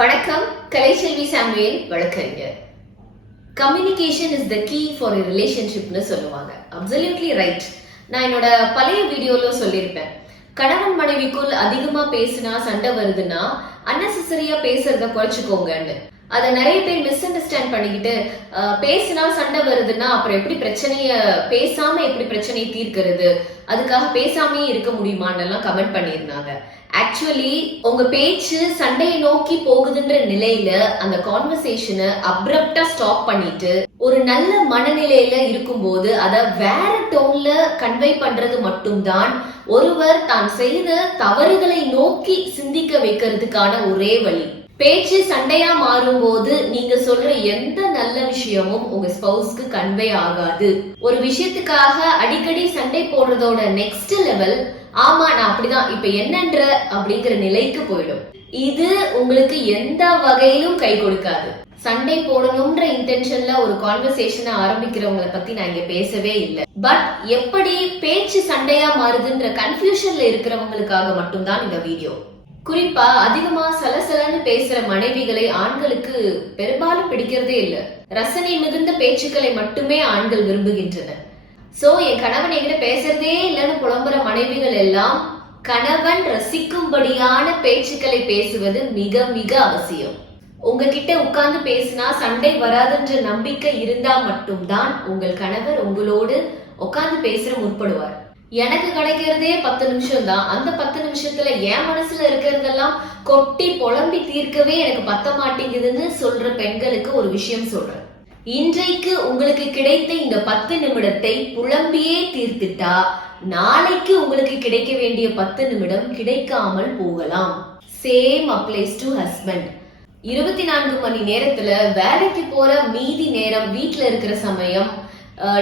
வணக்கம். கலைச்செல்வி சாமுவேல் வழக்கறிஞர். Communication is the key for a ரிலேஷன்ஷிப்னு சொல்லுவாங்க. Absolutely right. நான் என்னோட பழைய வீடியோல சொல்லியிருப்பேன், கணவன் மனைவிக்குள் அதிகமா பேசினா சண்டை வருதுன்னா அன்னெசரியா பேசுறத குறைச்சுக்கோங்கன்னு. அதை நிறைய பேர் மிஸ் அண்டர்ஸ்டாண்ட் பண்ணிக்கிட்டு பேசினா சண்டை வருதுன்னா அப்புறம் எப்படி பிரச்சனைய பேசாம எப்படி பிரச்சனையை தீர்க்கிறது, அதுக்காக பேசாமே இருக்க முடியுமான்னு எல்லாம் கமெண்ட் பண்ணியிருந்தாங்க. ஆக்சுவலி உங்க பேச்சு சண்டையை நோக்கி போகுதுன்ற நிலையில அந்த கான்வர்சேஷனை அப்ரப்டா ஸ்டாப் பண்ணிட்டு ஒரு நல்ல மனநிலையில இருக்கும்போது அதை வேற டோன்ல கன்வே பண்றது மட்டும்தான் ஒருவர் தான் செய்த தவறுகளை நோக்கி சிந்திக்க வைக்கிறதுக்கான ஒரே வழி. பேச்சு சண்டையா மாறும் போது நீங்க சொல்ற எந்த நல்ல விஷயமும் உங்க ஸ்பௌஸ்க்கு கன்வே ஆகாது. ஒரு விஷயத்துக்காக அடிக்கடி சண்டை போடுறதோட நெக்ஸ்ட் லெவல், ஆமா நான் அப்படிதான் இப்ப என்னன்ற அப்படிங்கிற நிலைக்கு போயிடும். இது உங்களுக்கு எந்த வகையிலும் கை கொடுக்காது. சண்டை போடணும்ன்ற இன்டென்ஷன்ல ஒரு கான்வர்சேஷனை ஆரம்பிக்கிறவங்களை பத்தி நான் இங்க பேசவே இல்லை. பட் எப்படி பேச்சு சண்டையா மாறுதுன்ற கன்ஃபியூஷன்ல இருக்கிறவங்களுக்காக மட்டும்தான் இந்த வீடியோ. குறிப்பா அதிகமா சலசலன்னு பேசுற மனைவிகளை ஆண்களுக்கு பெரும்பாலும் பிடிக்கிறதே இல்ல. ரசனை மிகுந்த பேச்சுக்களை மட்டுமே ஆண்கள் விரும்புகின்றனர். சோ என் கணவன் என்கிட்ட பேசுறதே இல்லைன்னு புலம்புற மனைவிகள் எல்லாம் கணவன் ரசிக்கும்படியான பேச்சுக்களை பேசுவது மிக மிக அவசியம். உங்ககிட்ட உட்கார்ந்து பேசினா சண்டை வராதுன்ற நம்பிக்கை இருந்தா மட்டும்தான் உங்கள் கணவர் உங்களோடு உட்கார்ந்து பேசுற முற்படுவார். எனக்கு கிடைக்கிறதே 10 நிமிஷம் தான். அந்த 10 நிமிஷத்துல என் மனசுல இருக்கிறதெல்லாம் கொட்டி புலம்பி தீர்க்கவே எனக்கு பத்த மாட்டேங்குதுன்னு சொல்ற பெண்களுக்கு ஒரு விஷயம் சொல்றேன். இன்றைக்கு உங்களுக்கு கிடைத்த இந்த 10 நிமிடத்தை புலம்பியே தீர்த்துட்டா நாளைக்கு உங்களுக்கு கிடைக்க வேண்டிய 10 நிமிடம் கிடைக்காமல் போகலாம். Same applies to husband. 24 மணி நேரத்துல வேலைக்கு போற மீதி நேரம், வீட்டுல இருக்கிற சமயம்,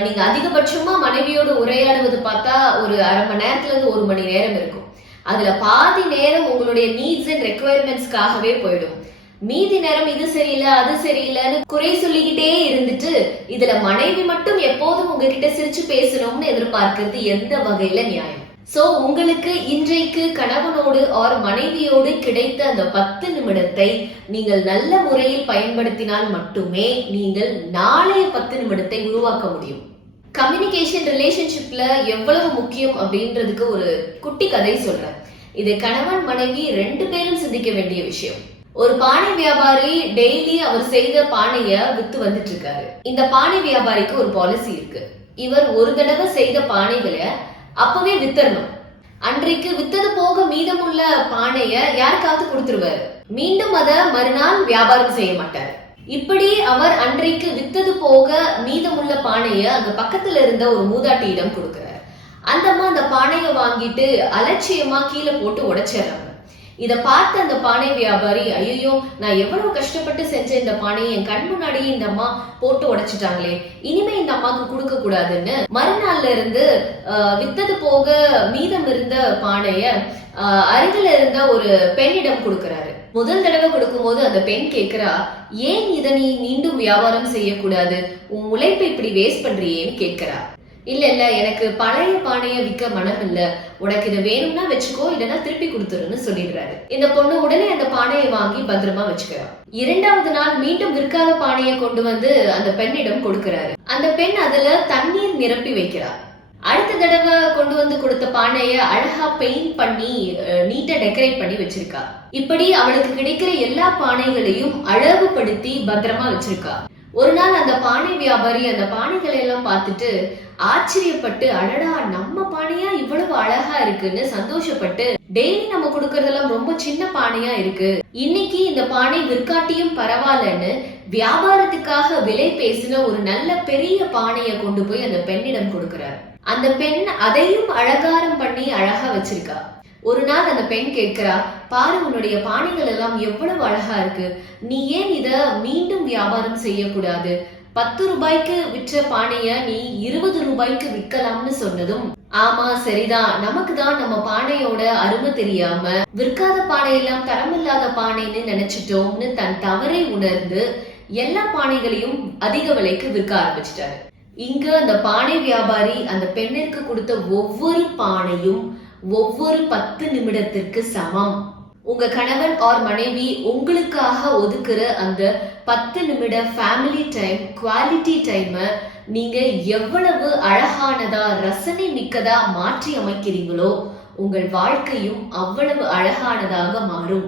நீங்க அதிகபட்சமா மனைவியோடு உரையாடுவது பார்த்தா ஒரு அரை மணி நேரத்துல இருந்து 1 மணி நேரம் இருக்கும். அதுல பாதி நேரம் உங்களுடைய நீட்ஸ் அண்ட் ரெக்குவயர்மெண்ட்ஸ்க்காகவே போயிடும். மீதி நேரம் இது சரியில்லை அது சரியில்லைன்னு குறை சொல்லிக்கிட்டே இருந்துட்டு இதுல மனைவி மட்டும் எப்போதும் உங்ககிட்ட சிரிச்சு பேசணும்னு எதிர்பார்க்கிறது எந்த வகையில நியாயம்? சோ உங்களுக்கு இன்றைக்கு கணவனோடு ஆர் மனைவியோடு கிடைத்த அந்த 10 நிமிடத்தை நீங்கள் நல்ல முறையில் பயன்படுத்தினால் மட்டுமே நீங்கள் நாளைய 10 நிமிடத்தை உருவாக்க முடியும். கம்யூனிகேஷன் ரிலேஷன்ஷிப்ல எவ்வளவு முக்கியம் அப்படின்றதுக்கு ஒரு குட்டி கதை சொல்றேன். இது கணவன் மனைவி 2 பேரும் சிந்திக்க வேண்டிய விஷயம். ஒரு பானை வியாபாரி டெய்லி அவர் செய்த பானைய வித்து வந்துட்டு இருக்காரு. இந்த பானை வியாபாரிக்கு ஒரு பாலிசி இருக்கு. இவர் ஒரு தடவை செய்த பானைகளை அப்பவே வித்தரணும். அன்றைக்கு வித்தது போக மீதமுள்ள பானைய யாருக்காவது கொடுத்துருவாரு. மீண்டும் அத மறுநாள் வியாபாரம் செய்ய மாட்டாரு. இப்படி அவர் அன்றைக்கு வித்தது போக மீதமுள்ள பானைய அங்க பக்கத்துல இருந்த ஒரு மூதாட்டியிடம் கொடுக்கிறார். அந்த அம்மா அந்த பானைய வாங்கிட்டு அலட்சியமா கீழே போட்டு உடைச்சிடறாங்க. இத பார்த்து அந்த பானை வியாபாரி, ஐயோ நான் எவ்வளவு கஷ்டப்பட்டு செஞ்ச இந்த பானையை என் கண் முன்னாடியே இந்த அம்மா போட்டு உடைச்சிட்டாங்களே, இனிமே இந்த அம்மாக்கு கொடுக்க கூடாதுன்னு மறுநாள்ல இருந்து வித்தது போக மீதம் இருந்த பானைய அருகில இருந்த ஒரு பெண்ணிடம் கொடுக்கிறாரு. முதல் தடவை கொடுக்கும் போது அந்த பெண் கேக்குறா, ஏன் இதை நீ மீண்டும் வியாபாரம் செய்யக்கூடாது, உன் உழைப்பை இப்படி வேஸ்ட் பண்றியேன்னு கேட்கிறா. இல்ல இல்ல எனக்கு பழைய பானைய விற்க மனம் இல்ல, உனக்கு இதை வேணும்னா வச்சுக்கோ இல்லைன்னா திருப்பி கொடுத்துருன்னு சொல்லிடுறாரு. இந்த பொண்ணு உடனே அந்த பானையை வாங்கி பத்திரமா வச்சுக்கிறார். 2வது நாள் மீண்டும் விற்காத பானையை கொண்டு வந்து அந்த பெண்ணிடம் கொடுக்கிறாரு. அந்த பெண் அதுல தண்ணீர் நிரப்பி வைக்கிறார். அடுத்த தடவை கொண்டு வந்து கொடுத்த பானைய அழகா பெயிண்ட் பண்ணி நீட்டா டெக்கரேட் பண்ணி வச்சிருக்கா. இப்படி அவளுக்கு கிடைக்கிற எல்லா பானைகளையும் அழகுபடுத்தி பத்திரமா வச்சிருக்கா. ஒரு நாள் அந்த பானை வியாபாரி அந்த பானைகளை எல்லாம் பார்த்துட்டு ஆச்சரியப்பட்டு, அடடா நம்ம பானையா இவ்வளவு அழகா இருக்குன்னு சந்தோஷப்பட்டு, டெய்லி நம்ம கொடுக்கறதெல்லாம் ரொம்ப சின்ன பானையா இருக்கு, இன்னைக்கு இந்த பானை விற்காட்டியும் பரவாயில்லன்னு வியாபாரத்துக்காக விலை பேசின ஒரு நல்ல பெரிய பானைய கொண்டு போய் அந்த பெண்ணிடம் கொடுக்கிறார். அந்த பெண் அதையும் அலங்காரம் பண்ணி அழகா வச்சிருக்கா. ஒரு நாள் அந்த பெண் கேட்கிறா, பாரு உன்னுடைய பானைகள் எல்லாம் எவ்வளவு அழகா இருக்கு, நீ ஏன் இத மீண்டும் வியாபாரம் செய்யக்கூடாது, 10 ரூபாய்க்கு விற்ற பானைய நீ 20 ரூபாய்க்கு விற்கலாம்னு சொன்னதும், ஆமா சரிதான், நமக்கு தான் நம்ம பானையோட அருமை தெரியாம விற்காத பானையெல்லாம் தரமில்லாத பானைன்னு நினைச்சிட்டோம்னு தன் தவறை உணர்ந்து எல்லா பானைகளையும் அதிக விலைக்கு விற்க ஆரம்பிச்சிட்டாரு. இங்க அந்த பானை வியாபாரி அந்த பெண்ணிற்கு கொடுத்த ஒவ்வொரு பானையும் ஒவ்வொரு 10 நிமிடத்திற்கு சமம். உங்க கணவன் ஆர் மனைவி உங்களுக்காக ஒதுக்குற அந்த 10 நிமிட ஃபேமிலி டைம், குவாலிட்டி டைம் நீங்க எவ்வளவு அழகானதா, ரசனை மிக்கதா மாற்றி அமைக்கிறீங்களோ உங்கள் வாழ்க்கையும் அவ்வளவு அழகானதாக மாறும்.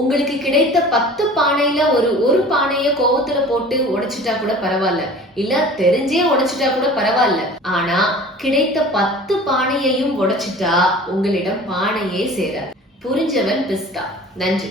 உங்களுக்கு கிடைத்த 10 பானையில ஒரு பானைய கோவத்துல போட்டு உடைச்சிட்டா கூட பரவாயில்ல, இல்ல தெரிஞ்சே உடைச்சிட்டா கூட பரவாயில்ல. ஆனா கிடைத்த 10 பானையையும் உடைச்சிட்டா உங்களிடம் பானையே சேராது. புரிஞ்சவன் பிஸ்தா. நன்றி.